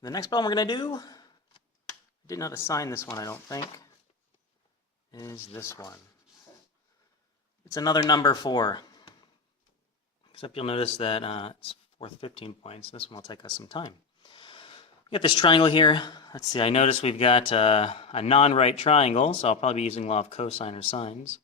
The next problem we're going to do, I did not assign this one, I don't think, is this one. It's another number 4. Except you'll notice that it's worth 15 points. This one will take us some time. We got this triangle here. Let's see, I notice we've got a non-right triangle, so I'll probably be using law of cosine or sines.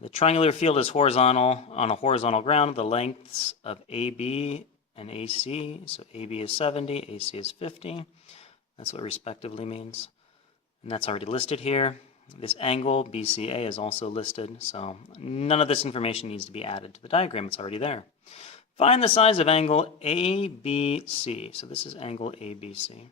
The triangular field is horizontal on a horizontal ground. The lengths of AB and AC, so AB is 70, AC is 50. That's what respectively means. And that's already listed here. This angle, BCA, is also listed, so none of this information needs to be added to the diagram. It's already there. Find the size of angle ABC. So this is angle ABC.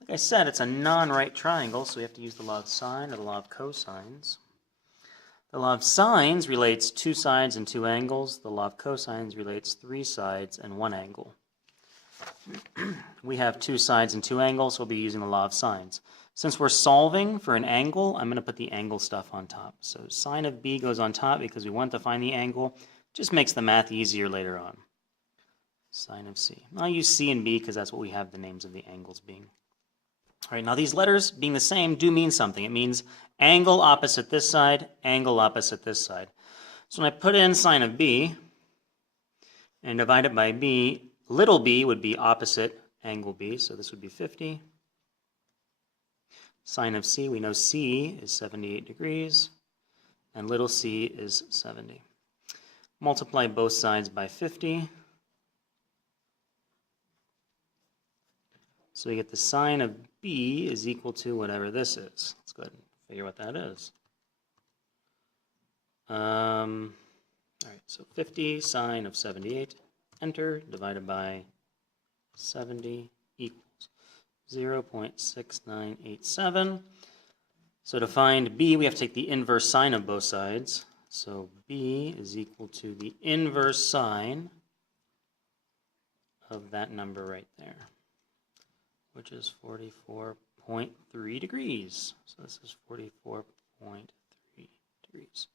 Like I said, it's a non-right triangle, so we have to use the law of sine or the law of cosines. The law of sines relates 2 sides and 2 angles. The law of cosines relates 3 sides and 1 angle. We have 2 sides and 2 angles, so we'll be using the law of sines. Since we're solving for an angle, I'm going to put the angle stuff on top. So sine of B goes on top because we want to find the angle. Just makes the math easier later on. Sine of C. I'll use C and B because that's what we have the names of the angles being. All right, now these letters being the same do mean something. It means angle opposite this side, angle opposite this side. So when I put in sine of B and divide it by B, little b would be opposite angle B, so this would be 50. Sine of C, we know C is 78 degrees, and little c is 70. Multiply both sides by 50. So we get the sine of B is equal to whatever this is. Let's go ahead and figure what that is. All right, so 50 sine of 78, enter, divided by 70 equals 0.6987. So to find B, we have to take the inverse sine of both sides. So B is equal to the inverse sine of that number right there, which is 44.3 degrees. So this is 44.3 degrees.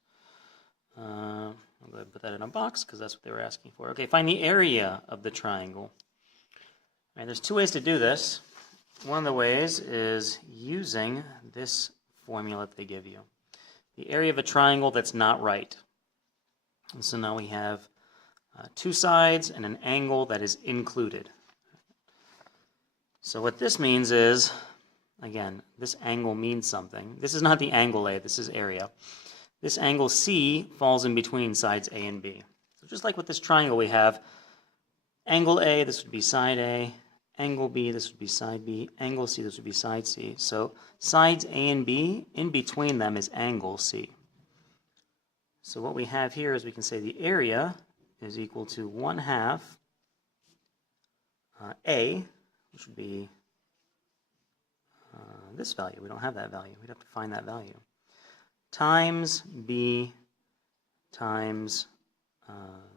I'll go ahead and put that in a box because that's what they were asking for. Okay, find the area of the triangle. All right, there's 2 ways to do this. One of the ways is using this formula that they give you. The area of a triangle that's not right. And so now we have 2 sides and an angle that is included. So what this means is, again, this angle means something. This is not the angle A, this is area. This angle C falls in between sides A and B. So just like with this triangle we have angle A, this would be side A, angle B, this would be side B, angle C, this would be side C. So sides A and B, in between them is angle C. So what we have here is we can say the area is equal to 1/2 A, which would be this value. We don't have that value. We'd have to find that value. Times B times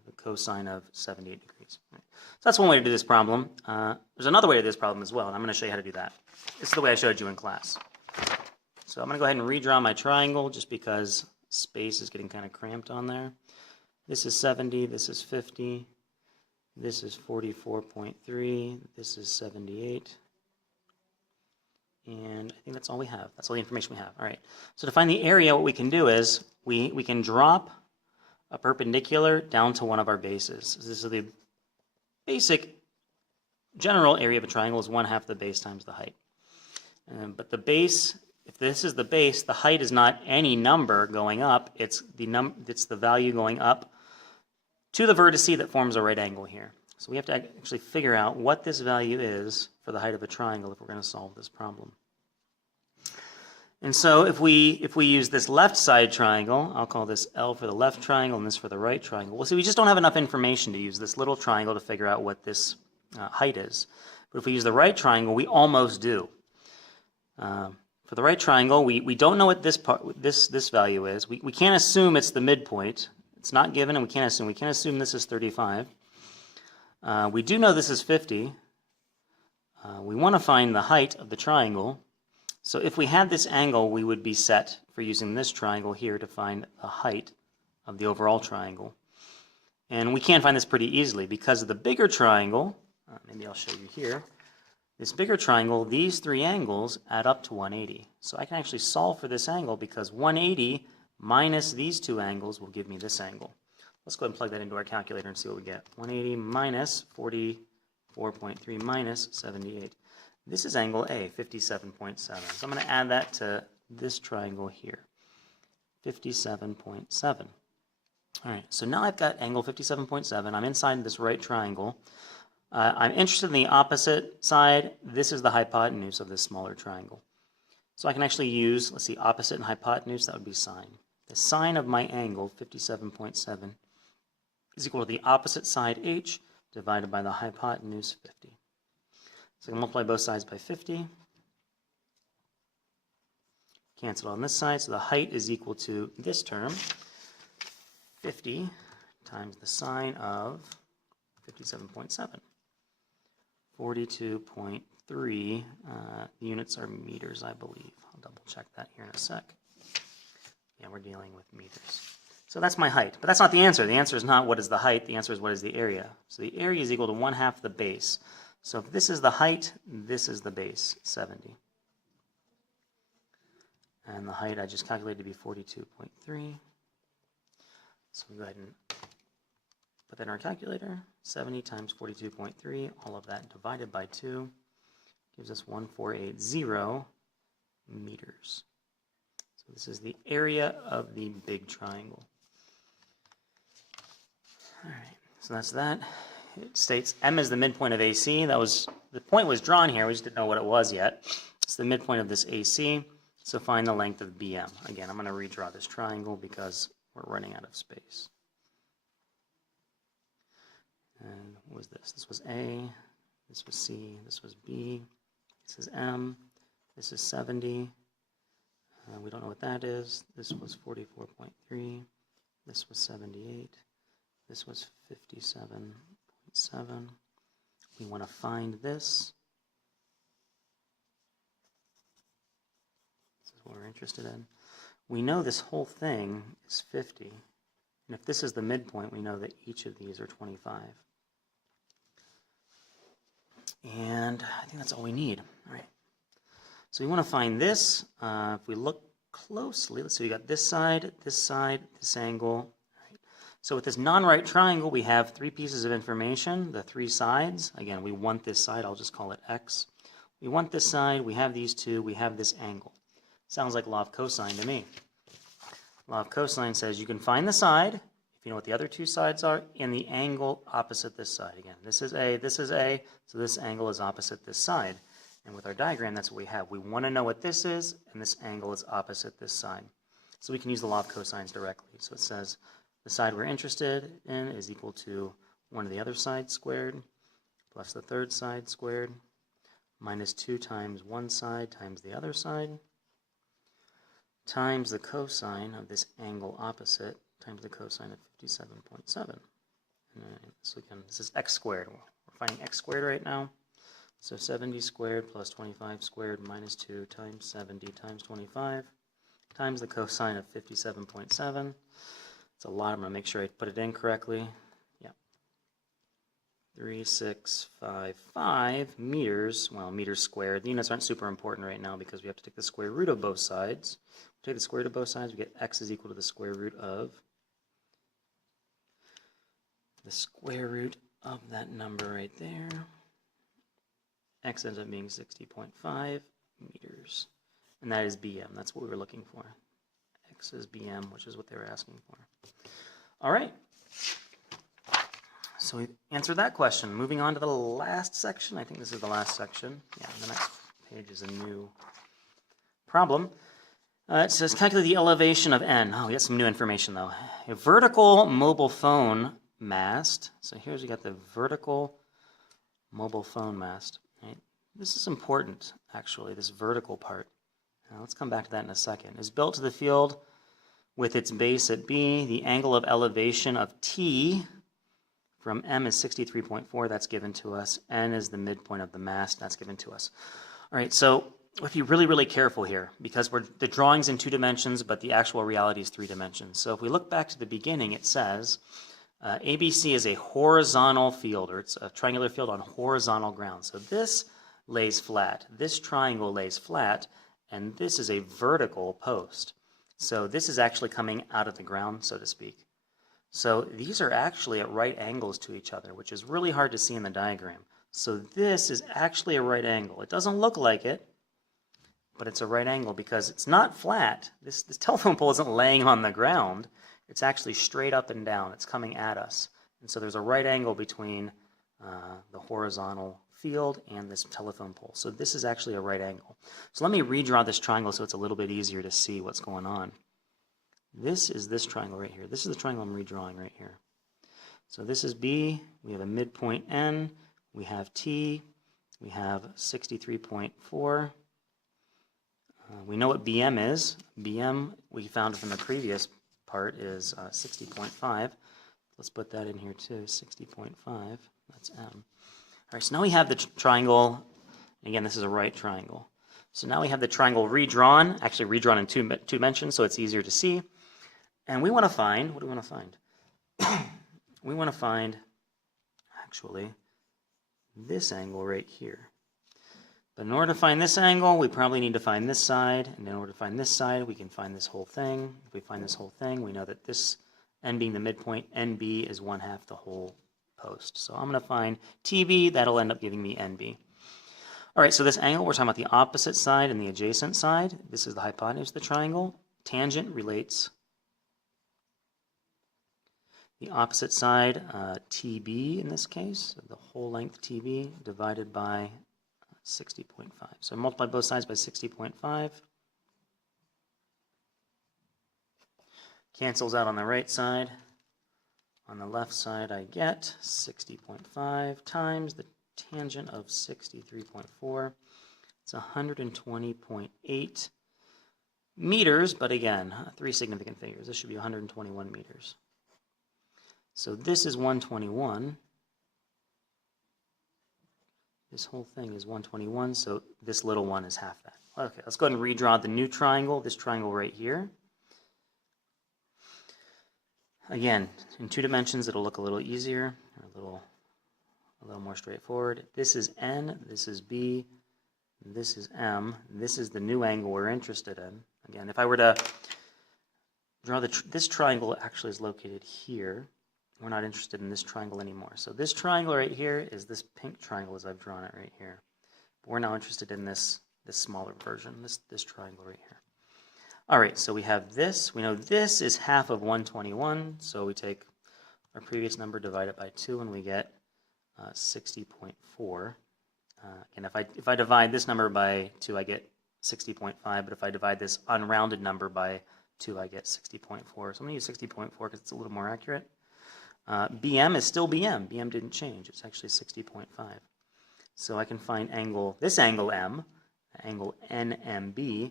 the cosine of 78 degrees. Right. So that's one way to do this problem. There's another way to do this problem as well, and I'm going to show you how to do that. This is the way I showed you in class. So I'm going to go ahead and redraw my triangle just because space is getting kind of cramped on there. This is 70, this is 50, this is 44.3, this is 78. And I think that's all we have. That's all the information we have. All right. So to find the area, what we can do is we can drop a perpendicular down to one of our bases. So this is the basic general area of a triangle is 1/2 the base times the height. But the base, if this is the base, the height is not any number going up. It's the value going up to the vertice that forms a right angle here. So we have to actually figure out what this value is for the height of a triangle if we're going to solve this problem. And so if we use this left side triangle, I'll call this L for the left triangle and this for the right triangle. Well, see, we just don't have enough information to use this little triangle to figure out what this height is. But if we use the right triangle, we almost do. For the right triangle, we don't know what this value is. We can't assume it's the midpoint. It's not given, and we can't assume. We can't assume this is 35. We do know this is 50. We want to find the height of the triangle. So if we had this angle, we would be set for using this triangle here to find the height of the overall triangle. And we can find this pretty easily because of the bigger triangle. Maybe I'll show you here. This bigger triangle, these three angles add up to 180. So I can actually solve for this angle because 180 minus these two angles will give me this angle. Let's go ahead and plug that into our calculator and see what we get. 180 minus 44.3 minus 78. This is angle A, 57.7. So I'm going to add that to this triangle here, 57.7. All right, so now I've got angle 57.7. I'm inside this right triangle. I'm interested in the opposite side. This is the hypotenuse of this smaller triangle. So I can actually use, let's see, opposite and hypotenuse, that would be sine. The sine of my angle, 57.7, is equal to the opposite side h divided by the hypotenuse, 50. So I can multiply both sides by 50. Cancel on this side, so the height is equal to this term, 50 times the sine of 57.7. 42.3, the units are meters, I believe. I'll double check that here in a sec. Yeah, we're dealing with meters. So that's my height, but that's not the answer. The answer is not what is the height, the answer is what is the area. So the area is equal to 1/2 the base. So if this is the height, this is the base, 70. And the height I just calculated to be 42.3. So we'll go ahead and put that in our calculator. 70 times 42.3, all of that divided by 2, gives us 1480 meters. So this is the area of the big triangle. All right, so that's that. It states M is the midpoint of AC. The point was drawn here, we just didn't know what it was yet. It's the midpoint of this AC, so find the length of BM. Again, I'm going to redraw this triangle because we're running out of space. And what was this? This was A, this was C, this was B, this is M, this is 70. We don't know what that is. This was 44.3, this was 78, this was 57.7. We want to find this. This is what we're interested in. We know this whole thing is 50. And if this is the midpoint, we know that each of these are 25. And I think that's all we need. All right. So we want to find this. If we look closely, let's see, we got this side, this angle. All right. So with this non-right triangle, we have three pieces of information, the three sides. Again, we want this side. I'll just call it X. We want this side. We have these two. We have this angle. Sounds like law of cosine to me. Law of cosine says you can find the side, if you know what the other two sides are, in the angle opposite this side. Again, this is A, so this angle is opposite this side. And with our diagram, that's what we have. We want to know what this is, and this angle is opposite this side. So we can use the law of cosines directly. So it says the side we're interested in is equal to one of the other sides squared, plus the third side squared, minus 2 times one side times the other side, times the cosine of this angle opposite times the cosine of 57.7. So again, this is x squared. We're finding x squared right now. So 70 squared plus 25 squared minus 2 times 70 times 25 times the cosine of 57.7. It's a lot. I'm going to make sure I put it in correctly. Yeah. 3655 meters. Well, meters squared. The units aren't super important right now because we have to take the square root of both sides. Take the square root of both sides, we get x is equal to the square root of that number right there. X ends up being 60.5 meters. And that is BM. That's what we were looking for. X is BM, which is what they were asking for. All right. So we've answered that question. Moving on to the last section. I think this is the last section. Yeah, the next page is a new problem. It says calculate the elevation of N. Oh, we got some new information though. A vertical mobile phone mast. So here's we got the vertical mobile phone mast. Right? This is important, actually, this vertical part. Now, let's come back to that in a second. Is built to the field with its base at B. The angle of elevation of T from M is 63.4. That's given to us. N is the midpoint of the mast. That's given to us. All right, so we have to be really, really careful here because the drawing's in 2 dimensions, but the actual reality is 3 dimensions. So if we look back to the beginning, it says ABC is a horizontal field, or it's a triangular field on horizontal ground. So this lays flat. This triangle lays flat, and this is a vertical post. So this is actually coming out of the ground, so to speak. So these are actually at right angles to each other, which is really hard to see in the diagram. So this is actually a right angle. It doesn't look like it, but it's a right angle because it's not flat. This telephone pole isn't laying on the ground. It's actually straight up and down. It's coming at us. And so there's a right angle between the horizontal field and this telephone pole. So this is actually a right angle. So let me redraw this triangle so it's a little bit easier to see what's going on. This is this triangle right here. This is the triangle I'm redrawing right here. So this is B. We have a midpoint N. We have T. We have 63.4. We know what BM is. BM, we found from the previous part, is 60.5. Let's put that in here too, 60.5. That's M. All right, so now we have the triangle. Again, this is a right triangle. So now we have the triangle redrawn, actually redrawn in two dimensions, so it's easier to see. And we want to find, what do we want to find? We want to find, actually, this angle right here. But in order to find this angle, we probably need to find this side. And in order to find this side, we can find this whole thing. If we find this whole thing, we know that this N being the midpoint, NB is 1/2 the whole post. So I'm going to find TB. That'll end up giving me NB. All right, so this angle, we're talking about the opposite side and the adjacent side. This is the hypotenuse of the triangle. Tangent relates the opposite side, TB in this case, the whole length TB divided by 60.5. So multiply both sides by 60.5. Cancels out on the right side. On the left side, I get 60.5 times the tangent of 63.4. It's 120.8 meters, but again, 3 significant figures. This should be 121 meters. So this is 121. This whole thing is 121, so this little one is half that. Okay, let's go ahead and redraw the new triangle, this triangle right here. Again, in 2 dimensions, it'll look a little easier, a little more straightforward. This is N, this is B, this is M. This is the new angle we're interested in. Again, if I were to draw this triangle actually is located here. We're not interested in this triangle anymore. So this triangle right here is this pink triangle as I've drawn it right here. But we're now interested in this smaller version, this triangle right here. All right, so we have this. We know this is half of 121. So we take our previous number, divide it by 2, and we get 60.4. And if I divide this number by 2, I get 60.5. But if I divide this unrounded number by 2, I get 60.4. So I'm going to use 60.4 because it's a little more accurate. BM is still BM. BM didn't change. It's actually 60.5. So I can find this angle M, angle NMB,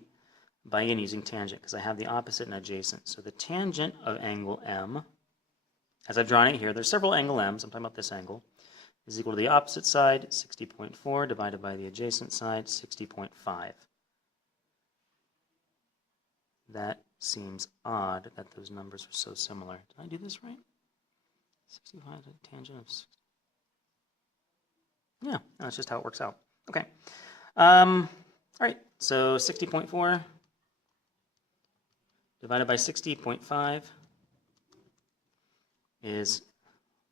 by again using tangent because I have the opposite and adjacent. So the tangent of angle M, as I've drawn it here, there's several angle M's. I'm talking about this angle, is equal to the opposite side, 60.4, divided by the adjacent side, 60.5. That seems odd that those numbers are so similar. Did I do this right? 65 is a tangent of 60. Yeah, that's just how it works out. Okay. All right, so 60.4 divided by 60.5 is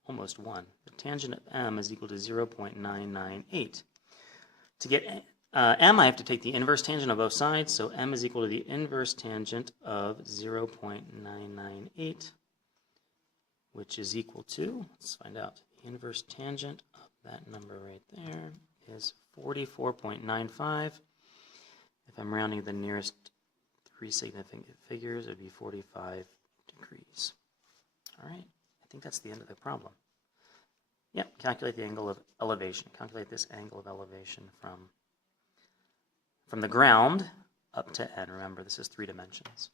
almost 1. The tangent of M is equal to 0.998. To get M, I have to take the inverse tangent of both sides, so M is equal to the inverse tangent of 0.998. Which is equal to, let's find out, the inverse tangent of that number right there is 44.95. If I'm rounding the nearest 3 significant figures, it would be 45 degrees. All right, I think that's the end of the problem. Yep, calculate the angle of elevation. Calculate this angle of elevation from the ground up to N. Remember, this is 3 dimensions.